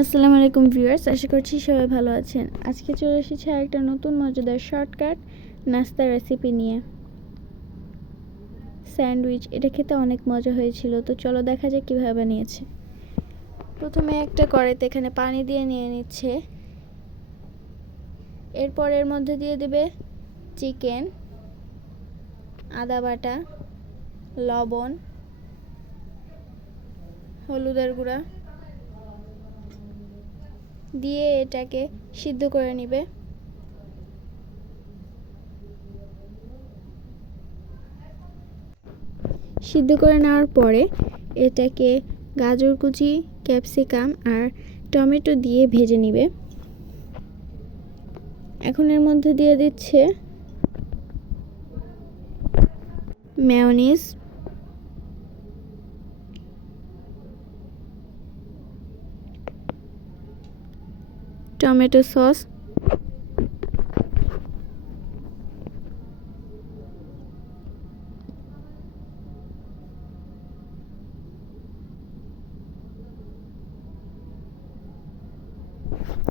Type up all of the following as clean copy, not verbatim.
আসসালামু আলাইকুম ভিউয়ার্স, আশা করছি সবাই ভালো আছেন। আজকে চলে এসেছি একটা নতুন মজাদার শর্টকাট নাস্তা রেসিপি নিয়ে। স্যান্ডউইচ, এটা খেতে অনেক মজা হয়েছিল। তো চলো দেখা যাক কীভাবে বানিয়েছে। প্রথমে একটা কড়াইতে এখানে পানি দিয়ে নিয়ে নিচ্ছে। এরপর এর মধ্যে দিয়ে দেবে চিকেন, আদা বাটা, লবণ, হলুদের গুঁড়া দিয়ে এটাকে সিদ্ধ করে নেবে। সিদ্ধ করে নেওয়ার পরে এটাকে গাজর কুচি, ক্যাপসিকাম আর টমেটো দিয়ে ভেজে নেবে। এখন এর মধ্যে দিয়ে দিচ্ছে মেয়োনিজ, টমেটো সস,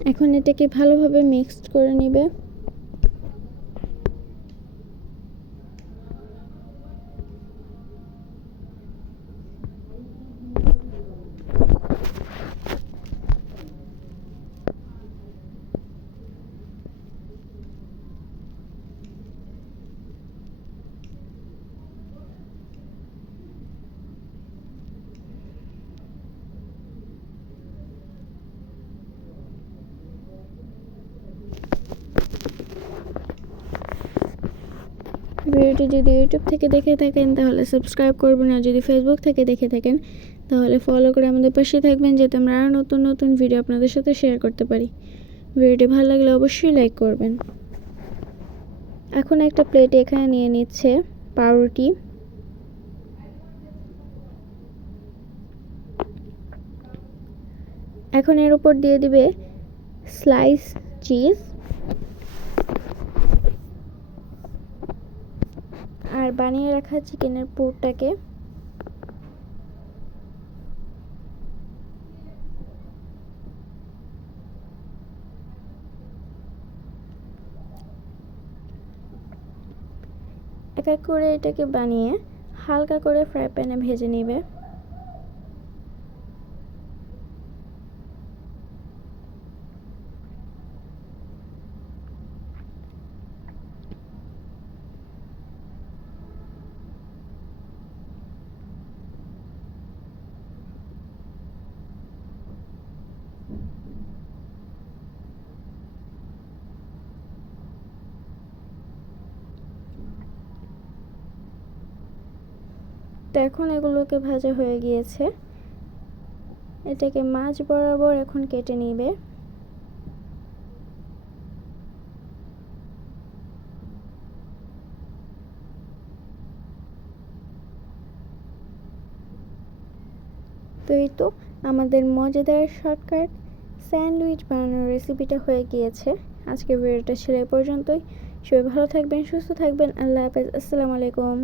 এখন এটাকে ভালোভাবে মিক্সড করে নেবে। ভিডিওটি যদি ইউটিউব থেকে দেখে থাকেন তাহলে সাবস্ক্রাইব করবেন, আর যদি ফেসবুক থেকে দেখে থাকেন তাহলে ফলো করে আমাদের পাশে থাকবেন, যাতে আমরা আরও নতুন নতুন ভিডিও আপনাদের সাথে শেয়ার করতে পারি। ভিডিওটি ভালো লাগলে অবশ্যই লাইক করবেন। এখন একটা প্লেটে এখানে নিয়ে নিচ্ছে পাউরুটি, এখন এর উপর দিয়ে দিবে স্লাইস চিজ আর বানিয়ে রাখা চিকেনের পুরটাকে এক এক করে এটাকে বানিয়ে হালকা করে ফ্রাই প্যানে ভেজে নেবে। তো এখন এগুলোকে ভাজা হয়ে গিয়েছে, এটাকে মাছ বরাবর এখন কেটে নিবে। তো এই তো আমাদের মজাদার শর্টকাট স্যান্ডউইচ বানানোর রেসিপিটা হয়ে গিয়েছে। আজকের ভিডিওটা ছিল এই পর্যন্তই। সবাই ভালো থাকবেন, সুস্থ থাকবেন। আল্লাহ হাফেজ, আসসালামু আলাইকুম।